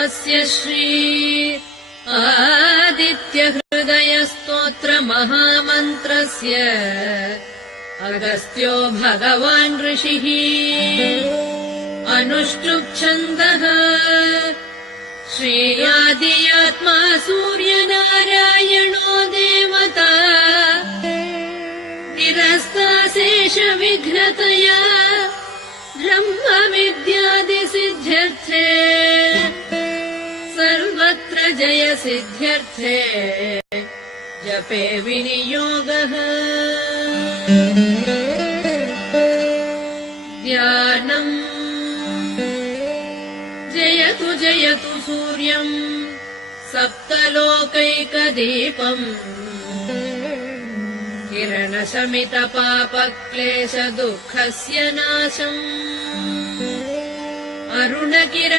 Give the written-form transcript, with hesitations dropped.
अस्य श्री आदित्यहृदयस्तोत्र महामन्त्रस्य अगस्त्यो भगवान् ऋषिः अनुष्टुप् छन्दः श्रेयादियात्मा सूर्यनारायणो देवता निरस्ताशेषविघ्नतया ब्रह्मविद्यादिसिद्ध्यर्थे सर्वत्र जयसिद्ध्यर्थे जपे विनियोगः ध्यानम् जयतु जयतु सूर्यम् सप्तलोकैकदीपम् किरणशमितपापक्लेशदुःखस्य नाशम् अरुणकिरण